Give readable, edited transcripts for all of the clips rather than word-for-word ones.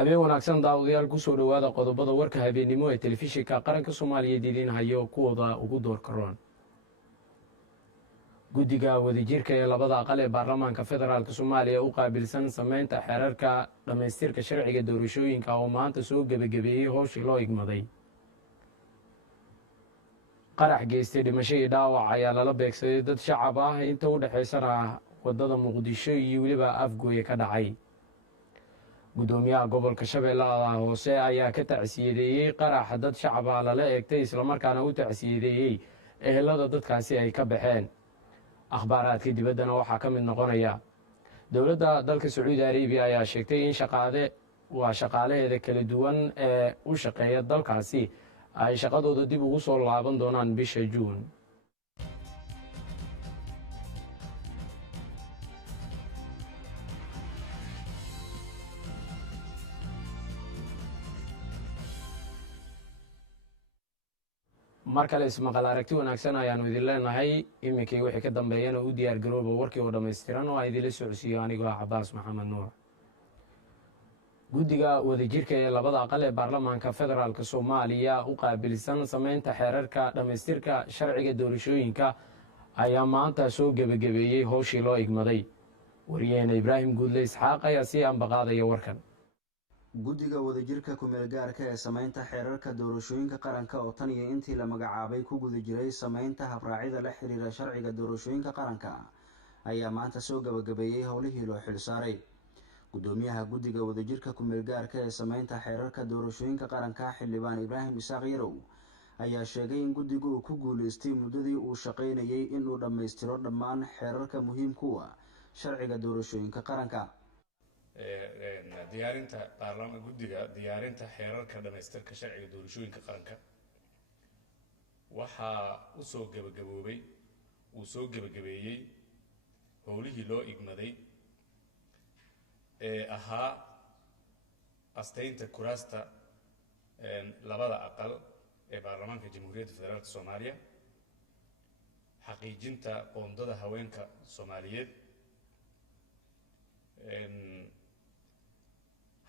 habeen wanaagsan daawadayaal ku soo dhawaada qodobada warka habeenimo ee telefishinka qaranka Soomaaliyeed idin hayo kuwada ugu doorka roon. guddiga wadajirka ee labada aqal ee baarlamaanka federaalka Soomaaliya u qaabilsan sameynta xeerarka dhamaystirka sharciga doorashooyinka oo maanta soo gabagabeeyay howshii loo igmaday. qarax geystay dhimasho iyo dhaawac ayaa lala beegsaday dad shacab ah inta u dhaxaysana wadada Muqdisho iyo weliba Afgooye ka dhacay. gudoomiyaha gobolka Shabeellaha Hoose ayaa ka tacsiyadeeyay qarax dad shacab ah lala eegtay isla markaana u tacsiyadeeyay ehelada dadkaasi ay ka baxeen. akhbaaraadka dibaddana waxaa ka mid noqonaya dowladda dalka Sacuudi Arabiya ayaa sheegtay in shaqaalaheeda kala duwan ee u shaqeeya dalkaasi ay shaqadooda dib ugu soo laaban doonaan bisha Juun. mar kale ismaqal aragti wanaagsan ayaanu idin leenahay iminkii wixii ka dambeeyana u diyaar garooba warkii oo dhammaystiran oo idinla socodsiiyo anigoo ah Cabbaas Maxamed Nuur. guddiga wadajirka ee labada aqal ee baarlamaanka federaalka Soomaaliya u qaabilsan sameynta xeerarka dhamaystirka sharciga doorashooyinka ayaa maanta soo gabagabeeyay howshii loo igmaday. wariyaheena Ibraahim Guudle Isxaaq ayaa sii ambaqaadaya warkan. guddiga wadajirka ku-meel gaarka ee sameynta xeerarka doorashooyinka qaranka oo tan iyo intii la magacaabay ku guda jiray sameynta habraacida la xiriira sharciga doorashooyinka qaranka ayaa maanta soo gabagabeeyey howlihii loo xilsaaray. gudoomiyaha guddiga wadajirka ku-meel gaarka ee sameynta xeerarka doorashooyinka qaranka xildhibaan Ibraahim Isaaq Yarow ayaa sheegay in guddigu uu ku guuleystay muddadii uu shaqaynayay inuu dhammaystiro dhammaan xeerarka muhiimka u ah sharciga doorashooyinka qaranka. diyaarinta guddiga diyaarinta xeerarka dhamaystirka sharciga doorashooyinka qaranka waxaa uu soo gabagabeeyey howlihii loo igmaday ee ahaa asteynta kuraasta labada aqal ee baarlamaanka jamhuuriyadda federaalka Soomaaliya, xaqiijinta qoondada haweenka Soomaaliyeed,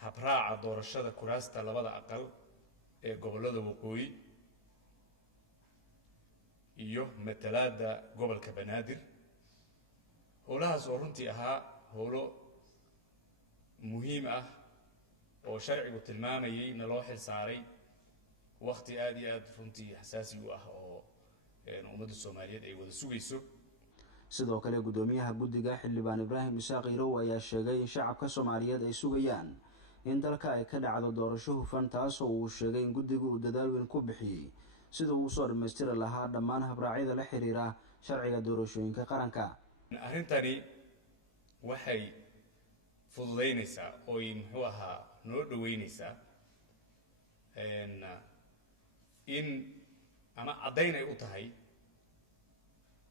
habraaca doorashada kuraasta labada aqal ee gobolada waqooyi iyo matalaadda gobolka Banaadir. howlahaas oo runtii ahaa howlo muhiim ah oo sharcigu tilmaamayay na loo xilsaaray waqti aad iyo aad runtii xasaasi u ah oo ummadda Soomaaliyeed ay wada sugayso. sidoo kale gudoomiyaha guddiga xildhibaan Ibraahim Isaaq Yarow ayaa sheegay in shacabka Soomaaliyeed ay sugayaan in dalka ay ka dhacdo doorasho hufan, taasoo uu sheegay in guddigu uu dadaal weyn ku bixiyey sida uu soo dhammaystiri lahaa dhammaan habraacyada la xiriira sharciga doorashooyinka qaranka. arrintani waxay fududaynaysaa oo muxuu ahaa noo dhaweynaysaa in ama caddayn ay u tahay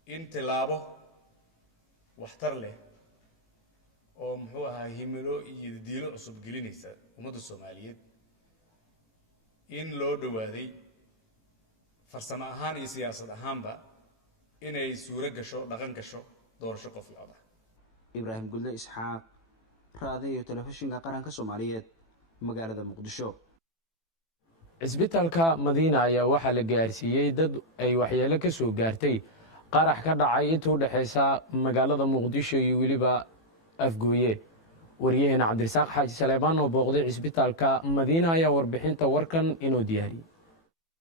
in tilaabo waxtar leh oo muxuu ahaa himilo iyo diilo cusub gelinaysa ummadda Soomaaliyeed in loo dhawaaday farsamo ahaan iyo siyaasad ahaanba inay suuro gasho dhaqan gasho doorasho qof looda. Ibraahim Guudle Isxaaq, raadiyo telefishinka qaranka Soomaaliyeed, magaalada Muqdisho. cisbitaalka Madiina ayaa waxaa la gaarsiiyey dad ay waxyeelo ka soo gaartay qarax ka dhacay inta u dhaxaysa magaalada Muqdisho iyo weliba Afgooye. wariyaheena Cabdirasaaq Xaaji Saleebaan oo booqday cisbitaalka Madiina ayaa warbixinta warkan inoo diyaariyay.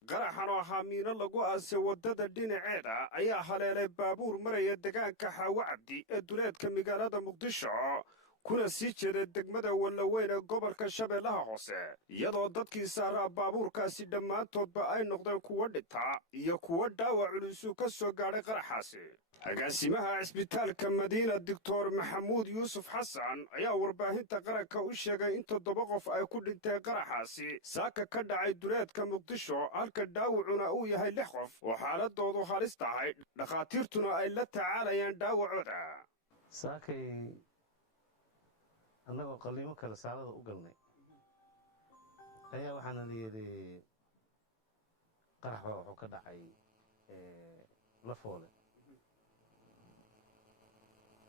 qaraxan oo ahaa miino lagu aasay waddada dhinaceeda ayaa haleelay baabuur maraya deegaanka Xaawo Cabdi ee duleedka magaalada Muqdisho kuna sii jeeday degmada Wallaweyn ee gobolka Shabeellaha Hoose, iyadoo dadkii saaraa baabuurkaasi dhammaantoodba ay noqdeen kuwo dhinta iyo kuwo dhaawac culus ka soo gaadhay qaraxaasi. agaasimaha cisbitaalka Madiina Dr. Maxamuud Yuusuf Xasan ayaa warbaahinta qaranka u sheegay in 7 qof ay ku dhinteen qaraxaasi saaka ka dhacay duleedka Muqdisho, halka dhaawacuna uu yahay 6 qof oo xaaladoodu halis tahay, dhakhaatiirtuna ay la tacaalayaan dhaawacooda. saakay annagoo qalliimo kale saalada u galnay ayaa waxaana la yidhi qarax baa wuxuu ka dhacay Lafoole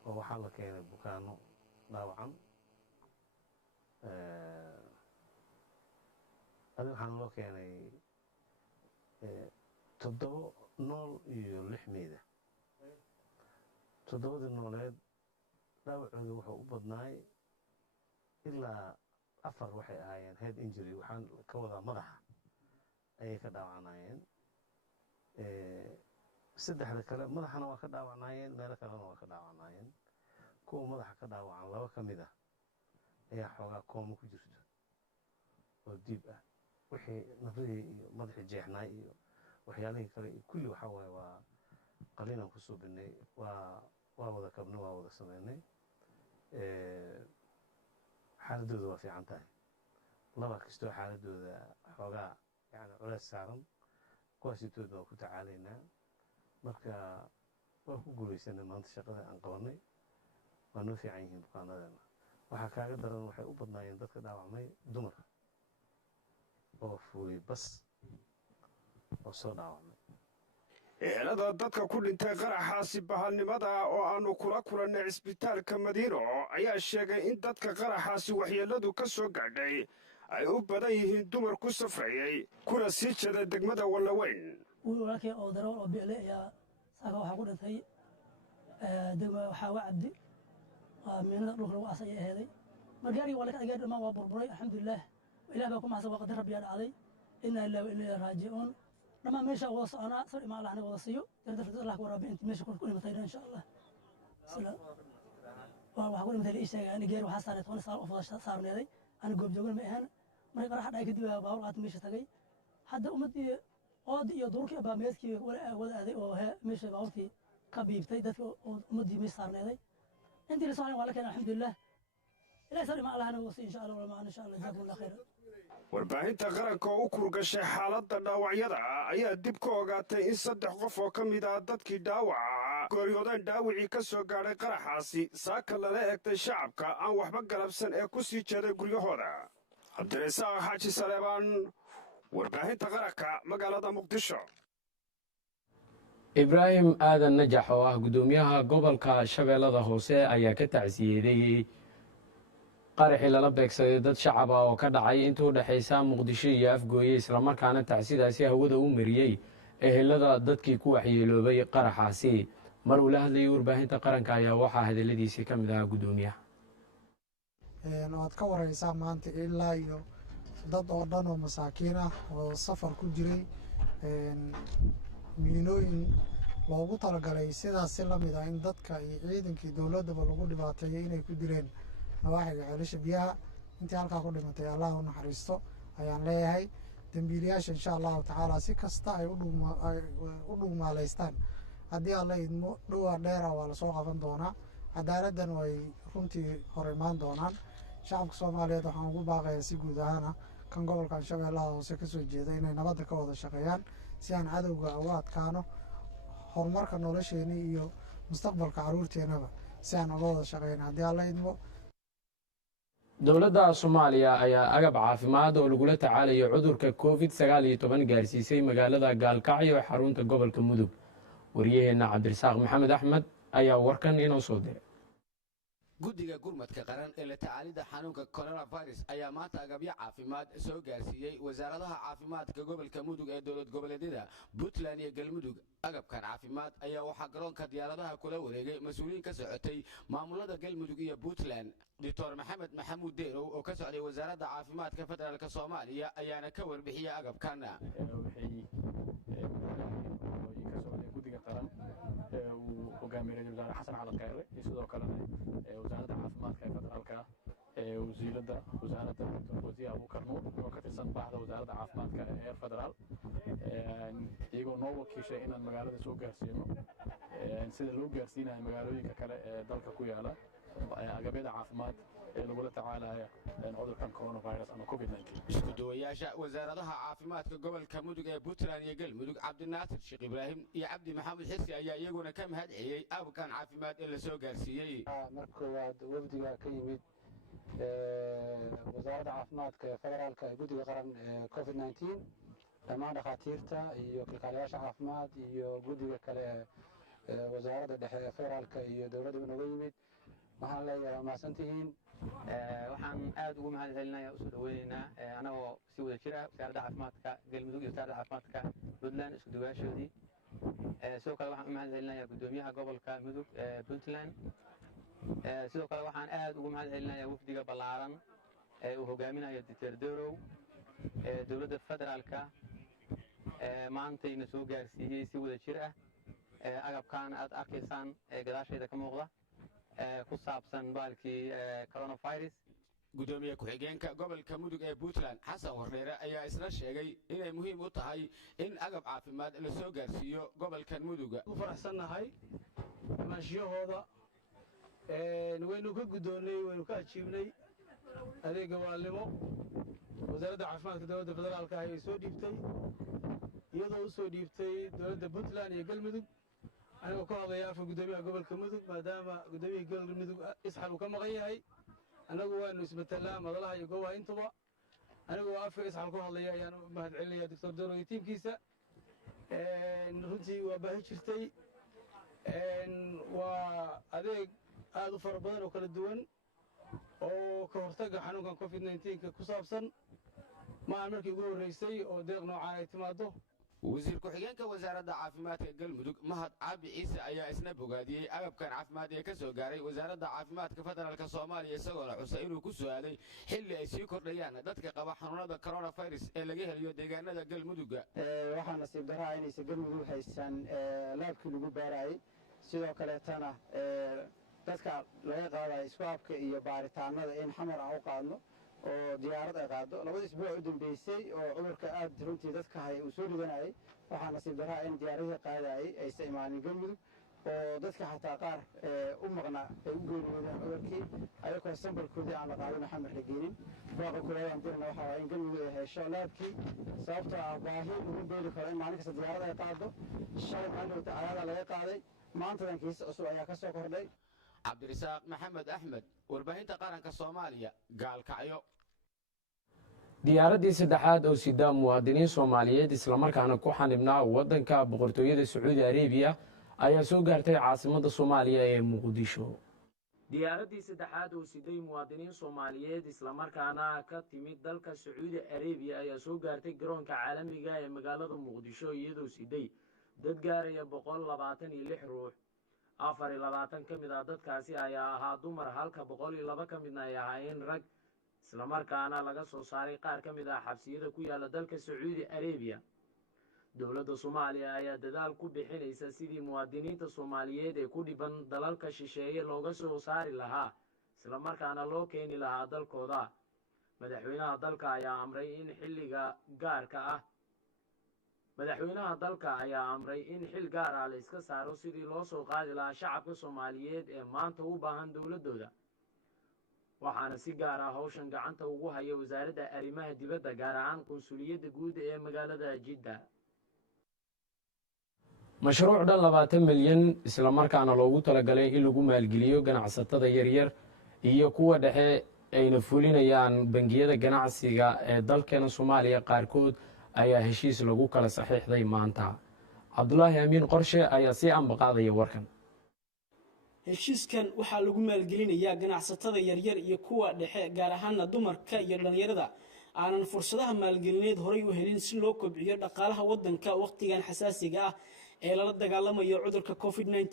oo waxaa la keenay bukaano dhaawacan adiga waxaan loo keenay 7 nool iyo 6 meeda 7 nooleed dhaawacooda wuxuu u badnaay ilaa 4 waxay ahaayeen head injury waxaan ka wadaa madaxa ayay ka dhaawacnaayeen 3 kale madaxana waa ka dhaawacnaayeen meelo kalena waa ka dhaawacnaayeen kuwa madaxa ka dhaawacan 2 ka mid ah ayaa xoogaa kooma ku jirto oo dib ah wixii nafadii iyo madaxii jeexnay iyo waxyaalihii kale kulli waxa waaye waa qaliinaan ku suubinay waa wada kabnay waa wada sameynay xaaladooda waa fiican tahay laba kastoo xaaladooda xoogaa yani culays saaran kuwaasitood waa ku tacaalaynaa marka waa ku guulaysanay maanta shaqada aan qabanay waa noo fiican yihiin bukaanadeena waxaa kaaga daran waxay u badnaayeen dadka dhaawacmay dumar oo fuulay bas oo soo dhaawacmay ehelada dadka ku dhintay qaraxaasi bahalnimada oo aanu kula kulannay cisbitaalka madiino ayaa sheegay in dadka qaraxaasi waxyeelladu ka soo gaadhay ay u badan yihiin dumar ku safrayay kuna sii jeeda degmada wallaweyn walaalkay oo darawal oo bicle ayaa saaka waxaa ku dhintay degma xaawa cabdi miinada dhulka lagu aasay ay aheeday margaarigii waa laga dhagay dhammaan waa burburay alxamdulilah ilaah baa ku mahadsan waa qadar rabbiyaa dhacday inaa ilaahi wa inaa raajicuun dhammaan meesha wada soconaa sar imaan allah anaga wada siiyo dardarta allah ku waraabi intii meesha ku dhimatay insha allah waxaa ku dhimatay la ii sheegay ani geeri waxaa saaray 20 saal oo fada saarneeday ana goobjoogan ma ahaan markay qaraxa dhacay kadib baawul qaatay meesha tagay hadda ummadii oodi iyo duurkii baa meedkii wada aaday oo meesha baawultii ka biibtay dadka ummadii meesha saarneeday intii la socon waa la keenay alxamdulilah ilaahay sar imaan allah anaga wada siiyo insha allah wala insha allah jazaakumullah khayran warbaahinta qaranka oo u kurgashay xaaladda dhaawacyada ayaa dib ka ogaatay in 3 qof oo ka mid ah dadkii dhaawaca gooryoodeen dhaawicii ka soo gaadhay qaraxaasi saaka lala eegtay shacabka aan waxba galabsan ee ku sii jeeday guryahooda cabdirasaaq xaaji saleebaan warbaahinta qaranka magaalada muqdisho ibraahim aadan najax oo ah gudoomiyaha gobolka shabeellada hoose ayaa ka tacsiyeeyay qaraxii lala beegsaday dad shacab ah oo ka dhacay inta u dhaxaysa muqdisho iyo afgooye islamarkaana tacsidaasi hawada u mariyey ehelada dadkii ku waxyeeloobay qaraxaasi mar uu la hadlayay warbaahinta qaranka ayaa waxaa hadaladiisii ka mid ahaa gudoomiyaha waad ka waraysaa maanta ilaa iyo dad oo dhan oo masaakiin ah oo safar ku jiray miinooyin loogu talagalay sidaas si lamid ah in dadka iyo ciidankii dowladdaba lagu dhibaateeyay inay ku dileen nawaaxiga ceelasha biyaha intii halkaa ku dhimatay allah u naxariisto ayaan leeyahay dembiilayaasha insha allahu tacaala si kasta ay u dhugmaalaystaan haddii alla idmo dhowaa dheera waa lasoo qaban doonaa cadaaladdan way runtii hor imaan doonaan shacabka soomaaliyeed waxaan ugu baaqayaa si guud ahaana kan gobolkan shabeellaha hoose ka soo jeeda inay nabadda ka wada shaqeeyaan si aan cadowga uga adkaano horumarka nolosheena iyo mustaqbalka carruurteennaba si aan uga wada shaqeyna haddii alla idmo dowladda soomaaliya ayaa agab caafimaad oo lagula tacaalayo cudurka covid-19 gaarsiisay magaalada gaalkacyo ee xarunta gobolka mudug wariyaheenna cabdirasaaq maxamed axmed ayaa warkan inoo soo diray guddiga gurmadka qaran ee la tacaalidda xanuunka coronavirus ayaa maanta agabyo caafimaad soo gaarsiiyey wasaaradaha caafimaadka gobolka mudug ee dowlad goboleedyada puntland iyo galmudug agabkan caafimaad ayaa waxaa garoonka diyaaradaha kula wareegay mas-uuliyiin ka socotay maamulada galmudug iyo puntland doctor maxamed maxamuud deerow oo ka socday wasaaradda caafimaadka federaalk soomaaliya ayaana ka warbixiyey agabkan uu hogaamiyey ra-iisul wasaare xasan cali khayre iyo sidoo kalena wasaaradda caafimaadka ee federaalka wasiiradda wasaaradda dr wasiir abuukar nuur oo ka tirsan baxda wasaaradda caafimaadka ee federaal iyagoo noo wakiishay inaan magaalada soo gaarsiino sida loo gaarsiinayo magaalooyinka kale ee dalka ku yaala agabyada caafimaad ee lagula tacaalaya cudurkan coronavirus ama covid-19 isku duwayaasha wasaaradaha caafimaadka gobolka mudug ee puntland iyo galmudug cabdinaasir sheekh ibraahim iyo cabdi maxamed xisi ayaa iyaguna ka mahad celiyey agabkan caafimaad ee la soo gaarsiiyey marka koowaad wafdiga ka yimid wasaaradda caafimaadka ee federaalka ee guddiga qaran ee covid-19 dhammaan dhakhaatiirta iyo kalkaaliyaasha caafimaad iyo guddiga kale ee wasaaradda dhexe ee federaalka iyo dowladda inooga yimid waxaan leeyahay waa mahadsantihiin waxaan aad ugu mahad celinayaa usoo dhaweynaynaa anagoo si wada jir ah wasaaradda caafimaadka galmudug iyo wasaaradda caafimaadka puntland isku duwaashoodii sidoo kale waxaan u mahad celinayaa guddoomiyaha gobolka mudug ee puntland sidoo kale waxaan aad ugu mahad celinayaa wafdiga ballaaran ee uu hogaaminayo dictor dorow ee dowladda federaalka maantayna soo gaarsiiyey si wada jir ah agabkan aad arkaysaan ee gadaashayda ka muuqda ku saabsan baalkii coronavirus. gudoomiye ku-xigeenka gobolka mudug ee puntland xasan wareere ayaa isla sheegay inay muhiim u tahay in agab caafimaad la soo gaarsiiyo gobolkan mudug. ku faraxsannahay maashiyahooda waynu ka guddoonnay waynu ka ajiibnay adeegga waalnimo wasaaradda caafimaadka dowladda federaalka ah ay soo dhiibtay iyadoo u soo dhiibtay dowladda puntland iyo galmudug anigoo ka hadlaya afka guddoomiyaha gobolka mudug maadaama guddoomiyaha galmudug isxal uu ka maqan yahay annagu waanu isbetelaa madalaha iyo goobaha intuba anigoo afka isxal ku hadlaya ayaan u mahad celinaya doctor doro iyo tiimkiisa runtii waa baahi jirtay waa adeeg aad u fara badan oo kala duwan oo ka hortagga xanuunkan covid-19 ku saabsan maahan markii ugu horreysay oo deeq noocaan ay timaado. wasiir ku-xigeenka wasaaradda caafimaadka galmudug mahad caabi ciise ayaa isna bogaadiyey agabkan caafimaad ee ka soo gaaray wasaaradda caafimaadka federaalka soomaaliya isagoona xusay inuu ku soo-aaday xilli ay sii kordhayaan dadka qaba xanuunada coronavirus ee laga helayo deegaanada galmudugga. waxaa nasiib daraa inaysan galmudug haysan laabkii lagu baarayay sidoo kaleetana dadka laga qaadayo iswaabka iyo baaritaanada in xamar aan u qaadno oo diyaarad ay qaado labada isbuuc u dambeysay oo cudurka aad runtii dadka hay uu soo dhiganayay waxaa nasiib daraa in diyaaradihii qaadayay aysan imaanin galmudug oo dadka xataa qaar u maqna ay u geeriyoodeen cudurkii ayagoo sambalkoodii aan la qaadin xamar la geenin waaqa kulaadaan dirna waxaa waaya in galmudug ay hesho laabkii sababtoo ah baahi ugu beeli karo in maalin kasta diyaarad ay qaado shalay maalin ayaada laga qaaday maantadan kiisa cusub ayaa ka soo kordhay. cabdirasaaq maxamed axmed warbaahinta qaranka soomaaliya gaalkacyo. diyaaraddii saddexaad oo sida muwaadiniin soomaaliyeed islamarkaana ku xanibnaa waddanka boqortooyada sacuudi arabiya ayaa soo gaartay caasimadda soomaaliya ee muqdisho. diyaaraddii saddexaad oo siday muwaadiniin soomaaliyeed islamarkaana ka timid dalka sacuudi arabiya ayaa soo gaartay garoonka caalamiga ee magaalada muqdisho iyadoo siday dad gaaraya 126 ruux 24 ka mid ah dadkaasi ayaa ahaa dumar halka 102 ka midna ay ahaayeen rag islamarkaana laga soo saaray qaar ka mid ah xabsiyada ku yaala dalka sacuudi arabiya. dowladda soomaaliya ayaa dadaal ku bixinaysa sidii muwaadiniinta soomaaliyeed ee ku dhiban dalalka shisheeye looga soo saari lahaa islamarkaana loo keeni lahaa dalkooda. madaxweynaha dalka ayaa amray in xil gaar ah la iska saaro sidii loo soo qaadi lahaa shacabka soomaaliyeed ee maanta u baahan dowladooda, waxaana si gaar ah hawshan gacanta ugu haya wasaaradda arrimaha dibadda gaar ahaan qunsuliyadda guud ee magaalada jidda. mashruuc dhan 20 milyan islamarkaana loogu talagalay in lagu maalgeliyo ganacsatada yaryar iyo kuwa dhexe ayna fulinayaan bangiyada ganacsiga ee dalkeena soomaaliya qaarkood ayaa heshiis lagu kala saxiixday maanta. cabdulaahi amiin qorshe ayaa sii ambaqaadaya warkan. heshiiskan waxaa lagu maalgelinayaa ganacsatada yaryar iyo kuwa dhexe gaar ahaana dumarka iyo dhallinyarada aanan fursadaha maalgelineed horay u helin si loo kobciyo dhaqaalaha waddanka wakhtigan xasaasiga ah ee lala dagaalamayo cudurka covid-19.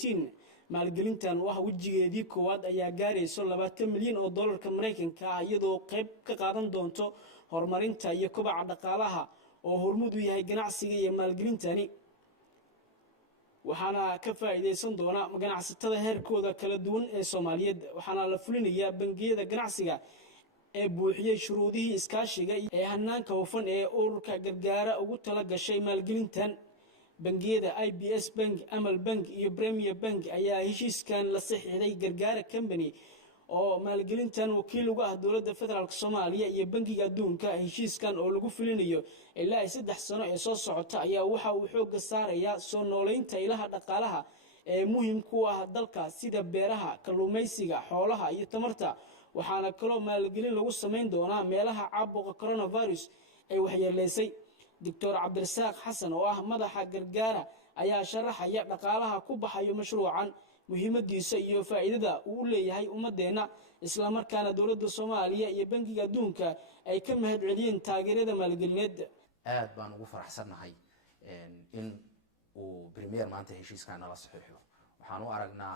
maalgelintan oo ah wejigeedii koowaad ayaa gaarayso 20 milyan oo dollarka maraykanka ah iyadoo qayb ka qaadan doonto horumarinta iyo kobaca dhaqaalaha oo hormuud u yahay ganacsiga iyo maalgelintani. waxaana ka faa'iideysan doona ganacsatada heerkooda kala duwan ee Soomaaliyeed, waxaana la fulinayaa bangiyada ganacsiga ee buuxiyay shuruudihii iskaashiga ee hanaanka hufan ee ururka gargaara ugu tala gashay maalgelintan. bangiyada IBS Bank, Amal Bank iyo Premier Bank ayaa heshiiskan la saxiixday gargaara company oo maalgelintan wakiil uga ah dowladda federaalka Soomaaliya iyo bangiga adduunka. heshiiskan oo lagu fulinayo ilaa 3 sano ee soo socota ayaa waxa uu xoog saarayaa soo nooleynta ilaha dhaqaalaha ee muhiim ku ah dalka sida beeraha, kalluumaysiga, xoolaha iyo tamarta. waxaana kaloo maalgelin lagu sameyn doonaa meelaha caabuqa coronavirus ay waxyeeleysay. Dr. Cabdirasaaq Xasan oo ah madaxa gargaara ayaa sharaxaya dhaqaalaha ku baxayo mashruucan muhiimadiisa iyo faa'iidada uu leeyahay ummadeenna isla markaana dowladda Soomaaliya iyo bangiga adduunka ay ka mahad celiyeen taageerada maalgelineed. aad baan ugu faraxsanahay in uu premier maanta heshiiskan la saxiixo. waxaan u aragnaa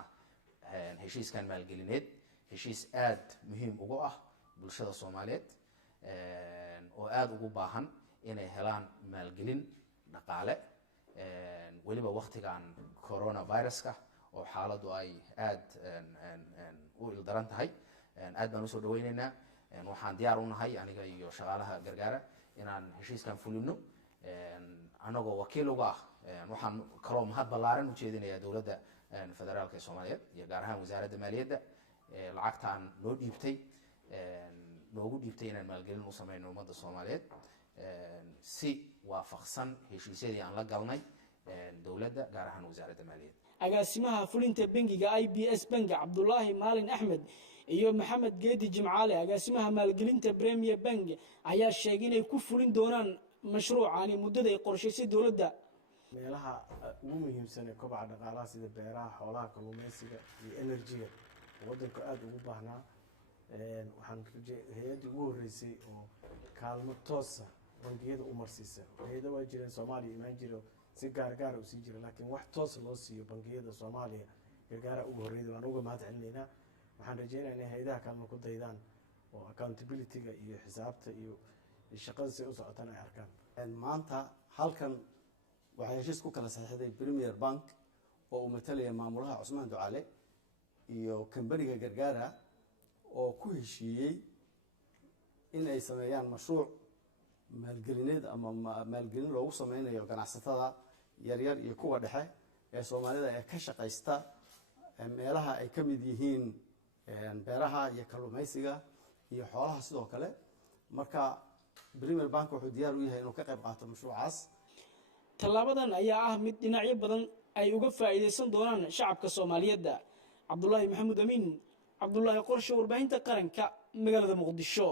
heshiiskan maalgelineed heshiis aad muhiim ugu ah bulshada Soomaaliyeed oo aad ugu baahan inay helaan maalgelin dhaqaale waliba waqtigan coronavirus-ka oo xaaladdu ay aad u ildaran tahay. aad baan u soo dhaweynaynaa. waxaan diyaar u nahay aniga iyo shaqaalaha gargaara inaan heshiiskan fulino anagoo wakiil uga ah. waxaan kaloo mahad ballaaran u jeedinayaa dowladda federaalka ee Soomaaliyeed iyo gaar ahaan wasaaradda maaliyadda lacagtaan noogu dhiibtay inaan maalgelin u sameyno ummadda Soomaaliyeed si waafaqsan heshiisyadii aan la galnay dowladda gaar ahaan wasaaradda maaliyadda. agaasimaha fulinta bangiga IBS Bank Cabdullaahi Maalin Axmed iyo Maxamed Geedi Jimcaale agaasimaha maalgelinta Premier Bank ayaa sheegay inay ku fulin doonaan mashruucani muddada ay qorshaysay dowladda. meelaha ugu muhiimsan ee kobaca dhaqaalaha sida beeraha, xoolaha, kalluumaysiga iyo energy-ga waddanka aad ugu baahnaa. waxaan hay'adii ugu horeysay oo kaalmo toosa bangiyada u marsiisa. hay'ado waa jireen Soomaaliya imaan jiro si gaar u sii jira laakiin wax toos loo siiyo bangiyada Soomaaliya gargaara ugu horeeyay waan uga mahad celinaynaa. waxaan rajeynayaa inay hay'adaha kalena ku daydaan oo accountability-ga iyo xisaabta iyo shaqada si u socotaan ay arkaan. maanta halkan waxay heshiis ku kala saxiixday Premier Bank oo uu matalaya maamulaha Cusmaan Ducaale iyo kambaniga gargaara oo ku heshiiyey in ay sameeyaan mashruuc maalgelineed ama maalgelin loogu sameynayo ganacsatada yaryar iyo kuwa dhexe ee Soomaalida ee ka shaqaysta meelaha ay ka mid yihiin beeraha iyo kalluumaysiga iyo xoolaha sidoo kale. marka Premier Bank wuxuu diyaar u yahay inuu ka qayb qaato mashruucaas. tallaabadan ayaa ah mid dhinacyo badan ay uga faa'iideysan doonaan shacabka Soomaaliyeed. Cabdullaahi Maxamuud Amiin, Cabdullaahi Qorshe, warbaahinta qaranka, magaalada Muqdisho.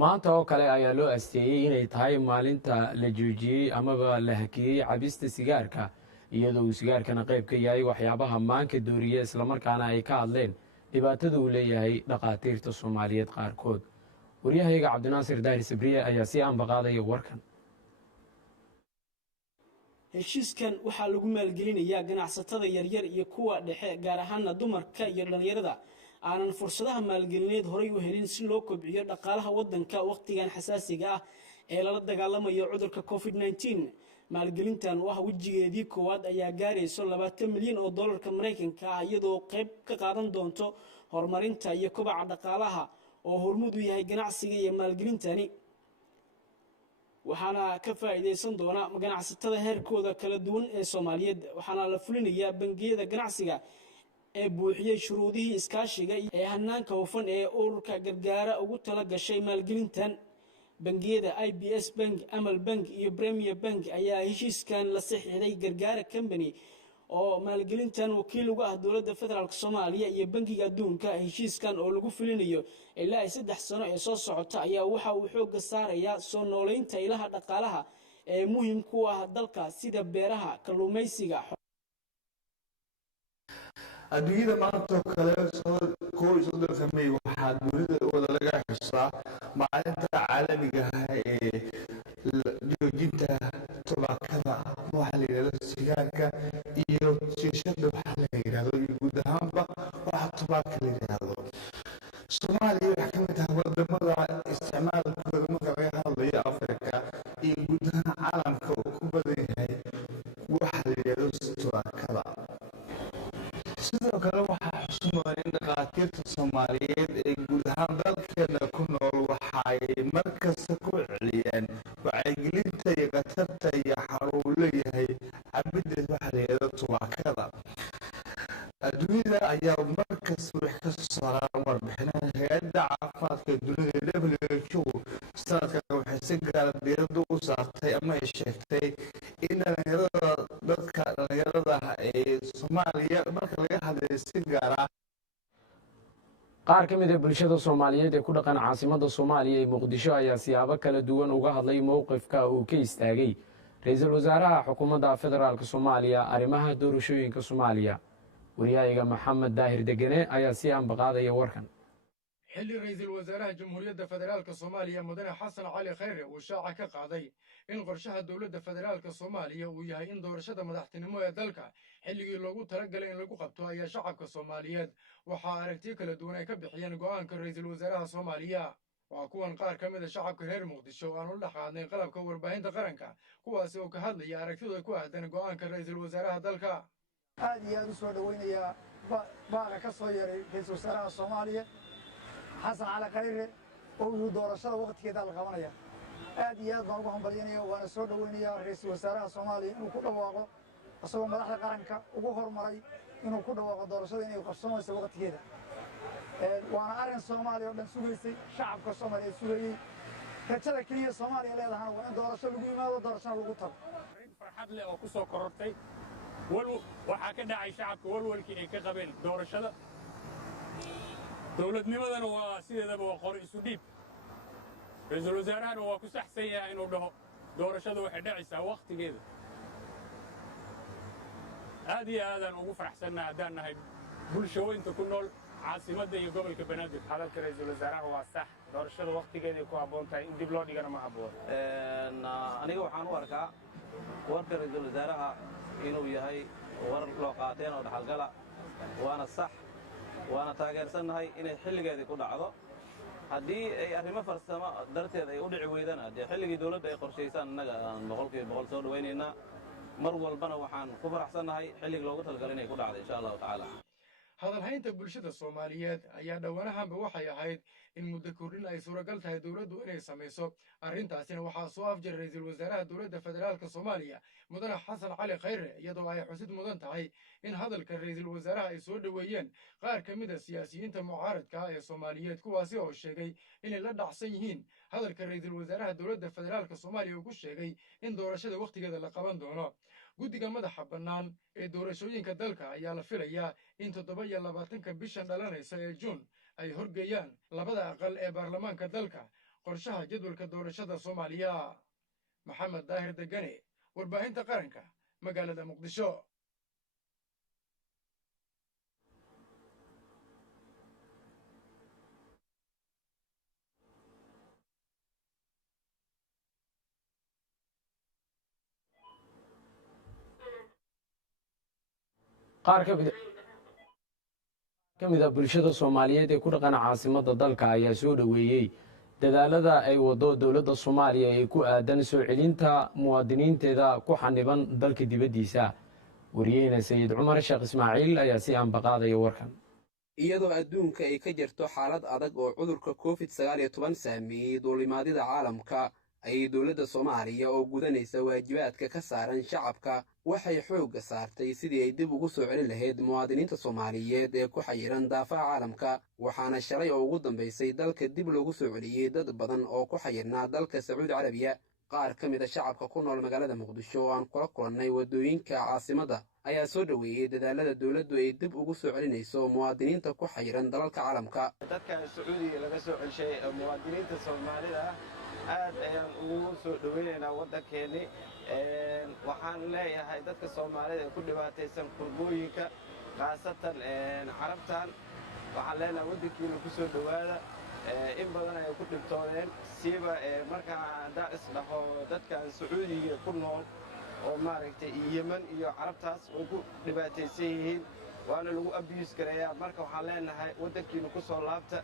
maanta oo kale ayaa loo asteeyey inay tahay maalinta la joojiyey amaba la hakiyey cabista sigaarka iyadoo uu sigaarkana qayb ka yahay waxyaabaha maanka dooriya islamarkaana ay ka hadleen dhibaatada uu leeyahay dhaqaatiirta Soomaaliyeed qaarkood. waryahayga Cabdinaasir Daahir Sabriye ayaa si aanbaqaadaya warkan. heshiiskan waxaa lagu maalgelinayaa ganacsatada yaryar iyo kuwa dhexe gaar ahaana dumarka iyo dhalinyarada aanan fursadaha maalgelineed horay u helin si loo kobciyo dhaqaalaha waddanka waqtigan xasaasiga ah ee lala dagaalamayo cudurka COVID-19. maalgelintan oo ah wejigeedii koowaad ayaa gaarayso 20 milyan oo dollarka Mareykanka ah iyadoo qayb ka qaadan doonto horumarinta iyo kobaca dhaqaalaha oo hormuud u yahay ganacsiga iyo maalgelintani. waxaana ka faa'iideysan doona ganacsatada heerkooda kala duwan ee Soomaaliyeed. waxaana la fulinayaa bangiyada ganacsiga ee buuxiyay shuruudihii iskaashiga ee hanaanka hufan ee ururka gargaara ugu tala gashay maalgelintan. bangiyada IBS Bank, Amal Bank iyo Premier Bank ayaa heshiiskan la saxiixday gargaara company oo maalgelintan wakiil uga ah dowladda federaalka Soomaaliya iyo bangiga adduunka. heshiiskan oo lagu fulinayo ilaa 3 sano ee soo socota ayaa waxa uu xoog saarayaa soo nooleynta ilaha dhaqaalaha ee muhiim ku ah dalka sida beeraha, kalluumaysiga. adduunyada maanta oo kale May waxaa dunida wada laga xusaa maalinta caalamiga ah ee joojinta tubaakada waxa la yidhahdo sigaarka iyo shiishada waxa la yidhahdo iyo guud ahaanba waxa tubaaka la yidhahdo. Soomaaliya waxaa ka mid ah wadamada isticmaalkooda marka laga hadlayo Afrika iyo guud ahaan caalamka uu ku badan yahay waxa la yidhahdo tubaakada. sidoo kale waxaa xusuusan in dhaqaatiirta Soomaaliyeed ee guud ahaan dalkeena ku nool waxa ay markasta ku celiyaan wacyigelinta iyo khatarta iyo xanuun leeyahay cabidda waxa la yidhahdo tubaakada. adduunyada ayaa markasta wax ka soo saaraan warbixinaha hay'adda caafimaadka dunida WHO sanadkan waxay si gaar ah diiradda u saartay ama ay sheegtay in dadka dhalinyarada ee Soomaaliya marka laga hadlayo si gaar ah qaar ka mid ah bulshada Soomaaliyeed ee ku dhaqan caasimadda Soomaaliya ee Muqdisho ayaa siyaabo kala duwan uga hadlay mowqifka uu ka istaagay ra-iisul wasaaraha xukuumadda federaalk soomaaliya arrimaha doorashooyinka soomaaliya wariyahayga maxamed daahir degene ayaa sii ambaqaadaya warkan. xilli ra'iisul wasaaraha jamhuuriyadda federaalka soomaaliya mudane xasan cali khayre uu shaaca ka qaaday in qorshaha dowladda federaalka soomaaliya uu yahay in doorashada madaxtinimo ee dalka xilligii loogu talagalay in lagu qabto ayaa shacabka soomaaliyeed waxaa aragtiyo kala duwan ay ka bixiyeen go'aanka ra'iisul wasaaraha soomaaliya. waa kuwan qaar ka mid a shacabka reer muqdisho oo aan u dhaqaadnay qalabka warbaahinta qaranka kuwaasi oo ka hadlaya aragtidooda ku aadan go'aanka ra'iisul wasaaraha dalka. aad iyo aad u soo dhowaynayaa baaqa ka soo yaray ra'iisul wasaaraha soomaaliya xasan cali khayre oo uu doorashada waqtigeeda la qabanaya. aad iyo aad baan ugu hambalyanaya waana soo dhowaynayaa ra'iisul wasaaraha soomaaliya inuu ku dhawaaqo isagoo madaxda qaranka ugu hormaray inuu ku dhawaaqo doorashada inay qabsanayso waqtigeeda. waana arrin soomaaliya oo dhan sugaysay shacabka soomaaliya sugayey rajada keliya soomaaliya leedahana waa in doorasho lagu yimaado doorashana lagu tago. arrin farxad leh oo ku soo korortay waxaa ka dhacay shacabka walwalkii ay ka qabeen doorashada. dowladnimadana waa sideedaba waa qori isu dhiib. ra'iisul wasaarahana waa ku saxsan yahay inuu dhaho doorashadu waxay dhacaysaa wakhtigeeda. aad iyo aadaan ugu faraxsannahay haddaan nahay bulshooyinka ku nool caasimadda iyo gobolka banaadir. hadalka ra'iisul wasaaraha waa sax doorashada wakhtigeeday ku habboon tahay in dib loo dhigana ma habboon. aniga waxaan u arkaa warka ra'iisul wasaaraha inuu yahay war loo qaateen oo dhaxalgala waana sax waana taageersannahay inay xilligeedii ku dhacdo. haddii ay arrimo farsamo darteed ay u dhici weydaan haddii xilligii dawladda ay qorshaysaan innaga aan boqolkiiba boqol soo dhawaynaynaa mar walbana waxaan ku faraxsannahay xillig loogu talagalay inay ku dhacdo insha allahu tacaala. hadalhaynta bulshada soomaaliyeed ayaa dhowanahanba waxay ahayd in muddo kordhin ay suuragal tahay dowladdu inay samayso arrintaasina waxaa soo afjaray ra'iisul wasaaraha dowladda federaalka soomaaliya mudane xasan cali khayre iyadoo ay xusid mudan tahay in hadalka ra'iisul wasaaraha ay soo dhoweeyeen qaar ka mid a siyaasiyiinta mucaaradka ah ee soomaaliyeed kuwaasi oo sheegay inay la dhacsan yihiin hadalka ra'iisul wasaaraha dowladda federaalka soomaaliya uu ku sheegay in doorashada wakhtigeeda la qaban doono. guddiga madaxa bannaan ee doorashooyinka dalka ayaa la filayaa in 27 bishan dhalanaysa ee juun ay horgeeyaan labada aqal ee baarlamaanka dalka qorshaha jadwalka doorashada soomaaliya. maxamed daahir degane warbaahinta qaranka magaalada muqdisho. qaar ka mid a bulshada soomaaliyeed ee ku dhaqan caasimadda dalka ayaa soo dhoweeyey dadaalada ay wado dowladda soomaaliya ee ku aadan soo celinta muwaadiniinteeda ku xaniban dalka dibaddiisa. wariyeyna sayid cumar sheekh ismaaciil ayaa si aanbaqaadaya warkan. iyadoo adduunka ay ka jirto xaalad adag oo cudurka covid-19 saameeyey duulimaadyada caalamka ayay dowladda soomaaliya oo gudanaysa waajibaadka ka saaran shacabka waxay xoogga saartay sidii ay dib ugu soo celin lahayd muwaadiniinta soomaaliyeed ee ku xayiran daafaha caalamka waxaana shalay oo ugu dambaysay dalka dib loogu soo celiyey dad badan oo ku xayirnaa dalka sacuudi carabiya. qaar ka mid a shacabka ku nool magaalada muqdisho oo aan kula kulannay waddooyinka caasimadda ayaa soo dhoweeyey dadaalada dowladdu ay dib ugu soo celinayso muwaadiniinta ku xayiran dalalka caalamka. dadka sacuudiga laga soo celshay muwaadiniinta soomaalida aad ayaan ugu soo dhoweynaynaa waddankeennii. waxaan leeyahay dadka soomaalida ee ku dhibaataysan qurbooyinka khaasatan carabtan waxaan leenahay waddankiina ku soo dhowaada. in badan ay ku dhibtoodeen siiba markaa haddaan isdhaho dadkan sacuudiga ku nool oo maaragtay yeman iyo carabtaas way ku dhibaataysan yihiin waana lagu abiyus gareeyaa. marka waxaan leenahay waddankiina ku soo laabta.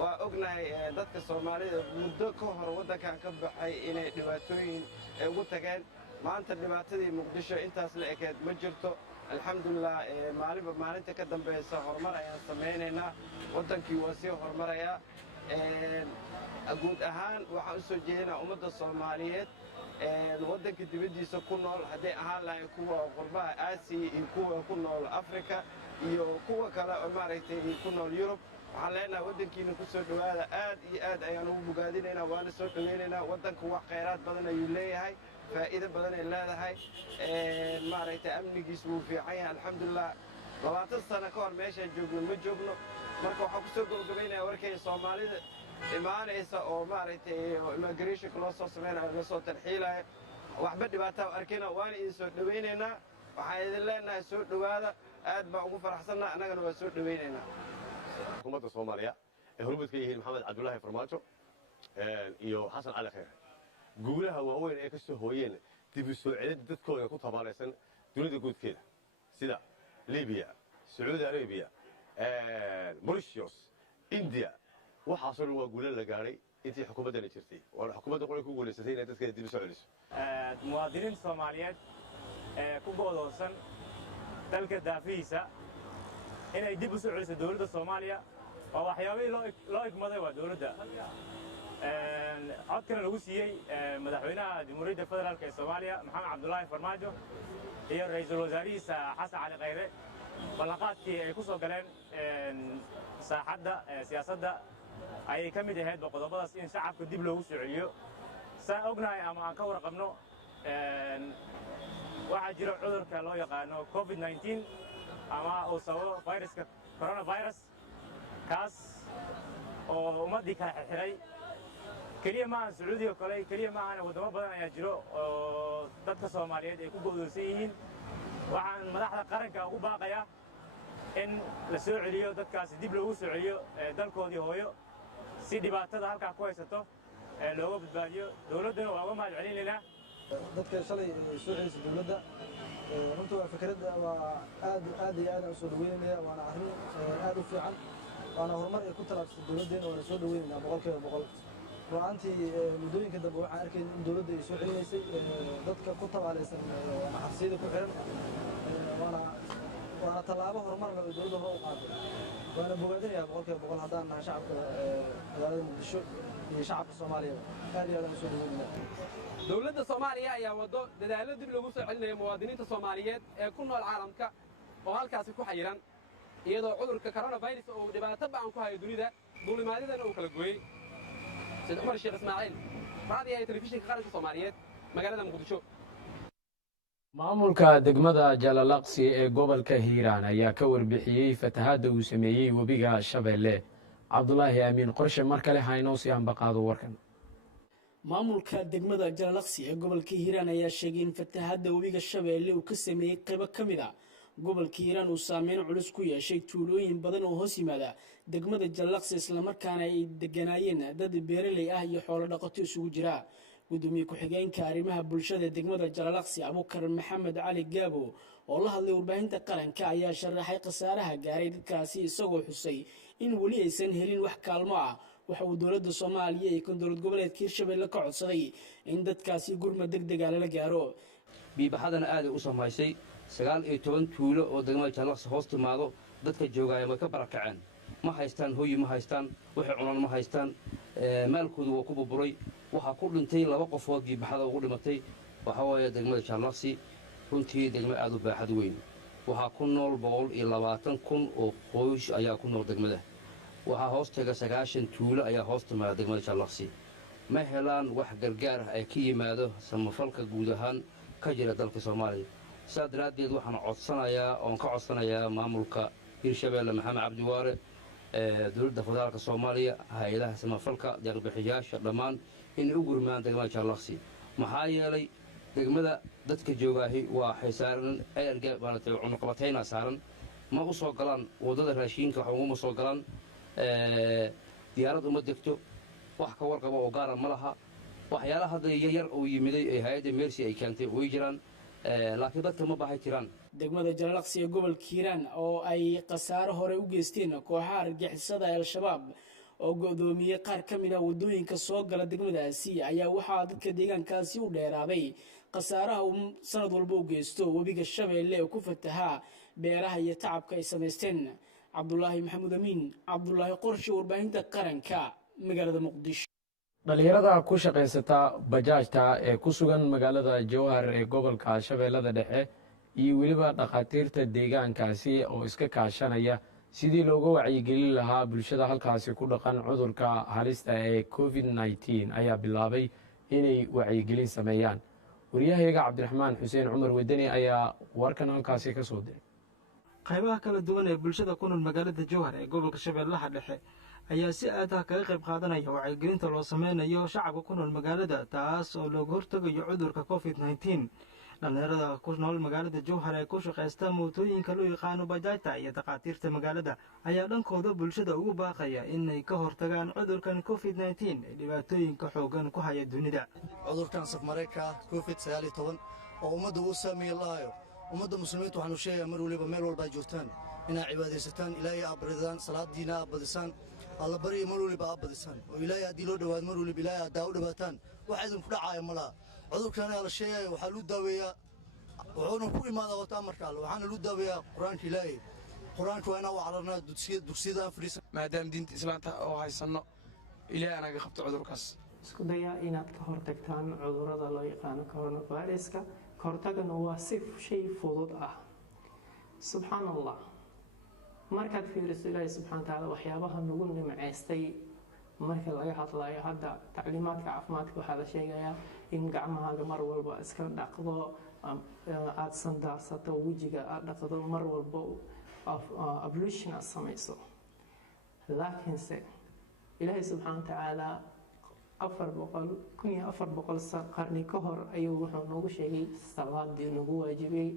waa ognahay dadka soomaalida muddo ka hor waddankan ka baxay inay dhibaatooyin ay ugu tageen. maanta dhibaatadii muqdisho intaas la ekeed ma jirto. alxamdulilah maalinba maalinta ka dambaysa horumar ayaan samaynaynaa. waddankii waa sii horumarayaa. guud ahaan waxaan u soo jeedinaa ummadda soomaaliyeed waddanka dibaddiisa ku nool hadday ahaan lahayn kuwa qurbaha aasiya iyo kuwa ku nool afrika iyo kuwa kale oo maaragtay ku nool yurub waxaan leenahay waddankiina ku soo dhowaada. aad iyo aad ayaan ugu bogaadinaynaa waana soo dhoweynaynaa. waddanku wax khayraad badan ayuu leeyahay faa'iido badan ay leedahay. maaragtay amnigiisu wuu fiican yahay alxamdulilah. 20 sano ka hor meeshaan joogno ma joogno. marka waxaan ku soo gabagabaynayaa warkay soomaalida imaanaysa oo maaragtay immigrationka loo soo samaynayo la soo tarxiilayo waxba dhibaataa u arkayna waana idin soo dhowaynaynaa waxaan idin leenahay soo dhowaada aad baan ugu faraxsannaa annagana waa soo dhowaynaynaa xukuumadda soomaaliya ee hormuud ka yihiin maxamed cabdulaahi farmaajo iyo xasan cali khayre guulaha waaweyn ee ka soo hooyeen dib u soo celin dadkooda ku tabaalaysan dunida guudkeeda sida libiya sacuudi arabiya mauritius india waxaasoo dhan waa guulo la gaadhay intii xukuumaddani jirtay waana xukuumadda qolay ku guulaysatay inay dadkeeda dib u soo celiso muwaadiniinta soomaaliyeed ee ku go'doonsan dalka daafihiisa inay dib u soo celiso dowladda soomaaliya waa waxyaabihii loo igmaday waa dowladda codkana lagu siiyey madaxweynaha jamhuuriyadda federaalk ee soomaaliya maxamed cabdulaahi farmaajo iyo ra'iisul wasaarihiisa xasan cali khayre ballanqaadkii ay ku soo galeen saaxadda siyaasadda ayay ka mid ahayd qodobadaas in shacabka dib loogu soo celiyo saan ognahay ama aan ka warqabno waxaa jira cudurka loo yaqaano covid-19 ama uu sababo viruska coronavirus kaas oo ummaddii kala xirxiray keliya maahan sacuudiga kale keliya maahan waddamo badan ayaa jiro oo dadka soomaaliyeed ay ku go'doonsan yihiin waxaan madaxda qaranka ugu baaqayaa in la soo celiyo dadkaasi dib loogu soo celiyo dalkoodii hooyo si dhibaatada halkaa ku haysato looga badbaadiyo dowladdana waa uga mahad celinaynaa dadka shalay soo celisay dowladda runta waa fikradda waa aad iyo aad aan soo dhaweynaya waana arrin aad u fiican waana horumar ay ku talaabsatay dowladdeena waana soo dhaweynaynaa boqolkiiba boqol ru'aantii muddooyinka dambe waxaan arkay in dowladda ay soo celinaysay dadka ku tabaalaysan xabsiyada ku xiran waana tallaabo horumar leh oo dowladda hore u qaaday waana bogaadinayaa boqolkiiba boqol haddaan nahay shacabka magaalada muqdisho iyo shacabka soomaaliya aad iyo aad aan soo dhaweynaynaa dowladda soomaaliya ayaa waddo dadaallo dib lagu soo celinaya muwaadiniinta soomaaliyeed ee ku nool caalamka oo halkaasi ku xayiran iyadoo cudurka coronavirus uu dhibaato ba'an ku hayo dunida duulimaadidana uu kala gooyey sida cumar sheekh ismaaciil raadiyaha telefishinka qaranka soomaaliyeed magaalada muqdisho maamulka degmada jalalaqsi ee gobolka hiiraan ayaa ka warbixiyey fatahaadda uu sameeyey webiga shabeelle cabdulaahi aamiin qorshe mar kale haynoo sii ambaqaado warkan maamulka degmada jalalaqsi ee gobolka hiiraan ayaa sheegay in fatahaadda webiga shabeelle uu ka sameeyey qaybo ka mid a gobolka hiiraan uu saameyn culus ku yeeshay tuulooyin badan oo hoos yimaada degmada jalalaqsi islamarkaana ay deganaayeen dad beeraley ah iyo xoolo dhaqato isugu jira gudoomiye ku-xigeenka arrimaha bulshada degmada jalalaqsi abukar maxamed cali gaabo oo la hadlay warbaahinta qaranka ayaa sharaxay khasaaraha gaaray dadkaasi isagoo xusay in weli aysan helin wax kaalmo ah waxa uu dowladda soomaaliya iyo kan dowlad goboleedka hirshabeelle ka codsaday in dadkaasi gurma degdega lala gaaro biibaxadana aaday u samaysay 19 tuulo oo degmada jalalaqsi hoos timaado dadka joogaaya way ka barakaceen ma haystaan hooyi ma haystaan waxay cunaan ma haystaan maalkoodu waa ku burburay waxaa ku dhintay 2 qofood biibaxada ugu dhimatay waxa waaye degmada jalalaqsi runtii degmo aad u baaxad weyn waxaa ku nool 120,000 oo qoys ayaa ku nool degmada waxaa hoos taga 90 tuulo ayaa hoos timaada degmada jalalaqsi ma helaan wax gargaar ah ay ka yimaado samafalka guud ahaan ka jira dalka soomaaliya sidaa daraaddeed waxaan ka codsanayaa maamulka hirshabeelle maxamed cabdiwaare dowladda federaalka soomaaliya hay-adaha samafalka deeqbixiyaasha dhammaan inay u gurmaan degmada jalalaqsi maxaa yeelay degmada dadka joogaahi waa xisaaran cunuqabatayna saaran ma u soo galaan waddada raashiinka wax uguma soo galaan diyaarad uma degto wax ka warqaba oo gaara ma laha waxyaalaha hadda yar uu yimiday ee hay-adda meersi ay keentay way jiraan laakiin dadka ma baahay jiraan degmada jalalaqsi ee gobolka hiiraan oo ay khasaaro hore u geysteen kooxaha argixisada al-shabaab oo go'doomiyey qaar ka mid ah waddooyinka soo gala degmadaasi ayaa waxaa dadka deegaankaasi u dheeraaday khasaaraha uu sanad walba u geysto webiga shabeelle oo ku fatahaa beeraha iyo tacabka ay samaysteen cabdulaahi maxamuud amiin cabdulaahi qorshe warbaahinta qaranka magaalada muqdisho dhalinyarada ku shaqaysata bajaajta ee ku sugan magaalada jowhar ee gobolka shabeellada dhexe iyo weliba dhakhaatiirta deegaankaasi oo iska kaashanaya sidii looga wacyigelin lahaa bulshada halkaasi ku dhaqan cudurka halista ee covid-19 ayaa bilaabay inay wacyigelin sameeyaan waryahayaga cabdiraxmaan xuseen cumar wadani ayaa warkan halkaasi ka soo diray qaybaha kala duwan ee bulshada ku nool magaalada jowhar ee gobolka shabeellaha dhexe ayaa si aad ah kaga qayb qaadanaya wacyigelinta loo sameynayo shacabka ku nool magaalada taas oo looga hortagayo cudurka covid-19. dhalinyarada ku nool magaalada jowhar ee ku shaqaysta mootooyinka loo yaqaano bajaajta iyo dhakhaatiirta magaalada ayaa dhankooda bulshada ugu baaqaya inay ka hortagaan cudurkan covid-19 ee dhibaatooyinka xoogan ku haya dunida. cudurkan safmareyka covid-19 oo ummadda uu saameeyey lahayo ummadda muslimiinta waxaanu sheegayaa mar waliba meel walba ay joogtaan inaad cibaadaysataan ilaahay aad baridaan salaadiina aad badisaan alla bariya mar waliba aad badisaan oo ilaahay haddii loo dhowaado mar waliba ilaahay aad daa u dhawaataan wax idinku dhacaaya ma laha cudurkan ayaa la sheegaya waxaa luu daaweeyaa wuxuuna ku imaadaa wata amarka alle waxaana luu daaweeyaa qur-aanka ilaahay qur-aanka waa inaan u cararnaa dugsiyada aan fadhiisan maadaama diinta islaamta oo haysanno ilaahay anaga qabto cudurkaas isku daya inaad ka hortagtaan cudurrada loo yaqaano coronaviruska ka hortagana waa si shay fudud ah subxaan allah markaad fiiriso ilaahay subxana watacaala waxyaabaha nagu nimcaystay marka laga hadlayo hadda tacliimaadka caafimaadka waxaa la sheegayaa in gacmahaaga mar walba iska dhaqdo aada sandaarsato wejiga aad dhaqdo mar walba ablution aad samayso laakiinse ilaahay subxaana watacaala 400 qarni ka hor ayuu wuxuu noogu sheegay salaadii nagu waajibay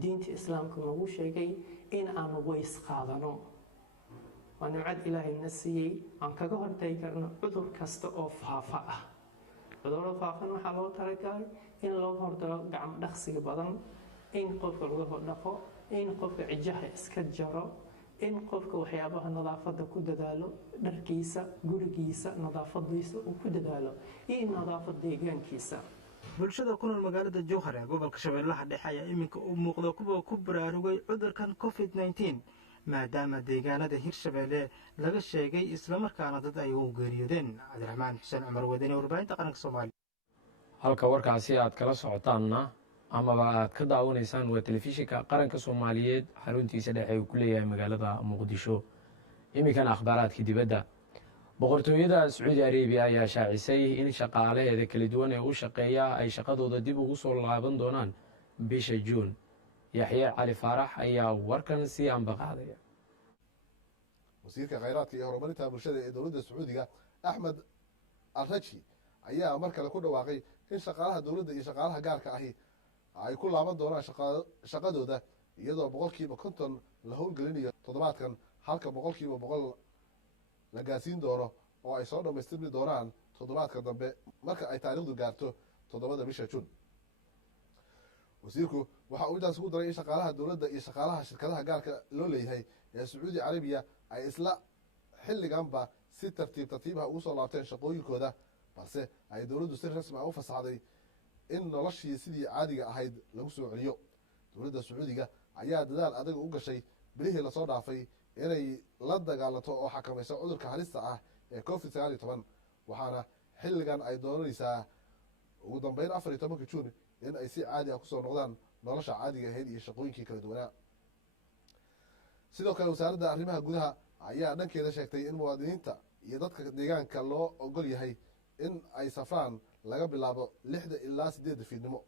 diinta islaamka noogu sheegay in aan ways qaadano waa nimcad ilaahay na siiyey aan kaga hortagi karno cudur kasta oo faafa ah cudurro faafan waxaa loo talagalay in looga hortago gacmo dhaqsiga badan in qofka laga hordhaqo in qofka cijaha iska jaro in qofka waxyaabaha nadaafadda ku dadaalo dharkiisa gurigiisa nadaafadiisa uu ku dadaalo iyo nadaafad deegaankiisa. bulshada ku nool magaalada jowhar ee gobolka shabeellaha dhexe ayaa iminka u muuqda kuwa ku baraarugay cudurkan covid-19 maadaama deegaanada hirshabeelle laga sheegay islamarkaana dad ay u geeriyoodeen. cabdiraxmaan xuseen cumar wadani warbaahinta qaranka soomaaliya. halka warkaasi aad kala socotaanna amaba aad ka daawanaysaan waa telefishinka qaranka soomaaliyeed xaruntiisa dhexe uu ku leeyahay magaalada muqdisho. iminkana akhbaaraadka dibadda. boqortooyada sacuudi arabiya ayaa shaacisay in shaqaalaheeda kala duwan ee u shaqeeya ay shaqadooda dib ugu soo laaban doonaan bisha juun. yaxye cali faarax ayaa warkan sii ambaqaadaya. wasiirka khayraadka iyo horumarinta bulshada ee dowladda sacuudiga axmed alraji ayaa mar kale ku dhawaaqay in shaqaalaha dowladda iyo shaqaalaha gaarka ahi ay ku laaban doonaan shaqadooda iyadoo 50% la howlgelinayo toddobaadkan halka 100% la gaarsiin doono oo ay soo dhammaystirmi doonaan toddobaadka dambe marka ay taariikhdu gaarto 7 bisha juun. wasiirku waxa uu intaas ugu daray in shaqaalaha dowladda iyo shaqaalaha shirkadaha gaarka loo leeyahay ee sacuudi carabiya ay isla xilliganba si tartiib ah ugu soo laabteen shaqooyinkooda balse ay dowladdu si rasmi ah u fasaxday in noloshii sidii caadiga ahayd lagu soo celiyo. dowladda sacuudiga ayaa dadaal adag u gashay bilihii lasoo dhaafay inay la dagaalanto oo xakamayso cudurka halista ah ee covid-19 waxaana xilligan ay doonaysaa ugu dambeyn 14 juun in ay si caadi ah kusoo noqdaan nolosha caadiga ahayd iyo shaqooyinkii kala duwanaa. sidoo kale wasaaradda arrimaha gudaha ayaa dhankeeda sheegtay in muwaadiniinta iyo dadka deegaanka loo ogol yahay in ay safraan laga bilaabo 6 ilaa 8 fiidnimo.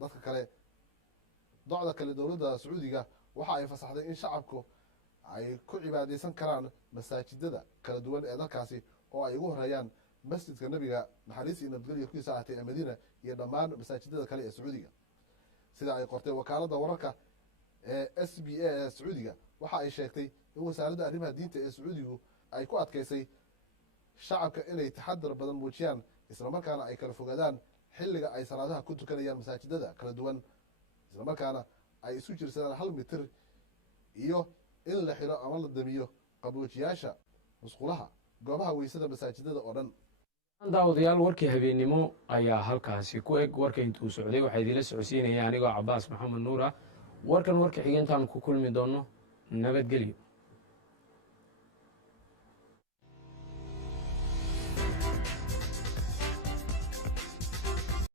dadka kale docda kale dowladda sacuudiga waxa ay fasaxday in shacabku ay ku cibaadaysan karaan masaajidada kala duwan ee dalkaasi oo ay ugu horeeyaan masjidka nabiga naxariis iyo nabadgelyo ku saacatay madiina iyo dhammaan masaajidada kale ee sacuudiga. sida ay qortay wakaaladda wararka ee SBA ee sacuudiga waxa ay sheegtay in wasaaradda arrimaha diinta ee sacuudigu ay ku adkaysay shacabka inay taxadar badan muujiyaan islamarkaana ay kala fogaadaan xilliga ay salaadaha ku tukanayaan masaajidada kala duwan islamarkaana ay isu jirsadaan 1 mitir iyo in la xiro ama la damiyo qaboojiyaasha musqulaha goobaha weysada masaajidada oo dhan. daawadayaal warkii habeennimo ayaa halkaasi ku eg warka intuu socday waxaa idinla socodsiinaya anigoo cabaas maxamed nuur ah. warkan warka xigeentaan ku kulmi doono nabadgelyo.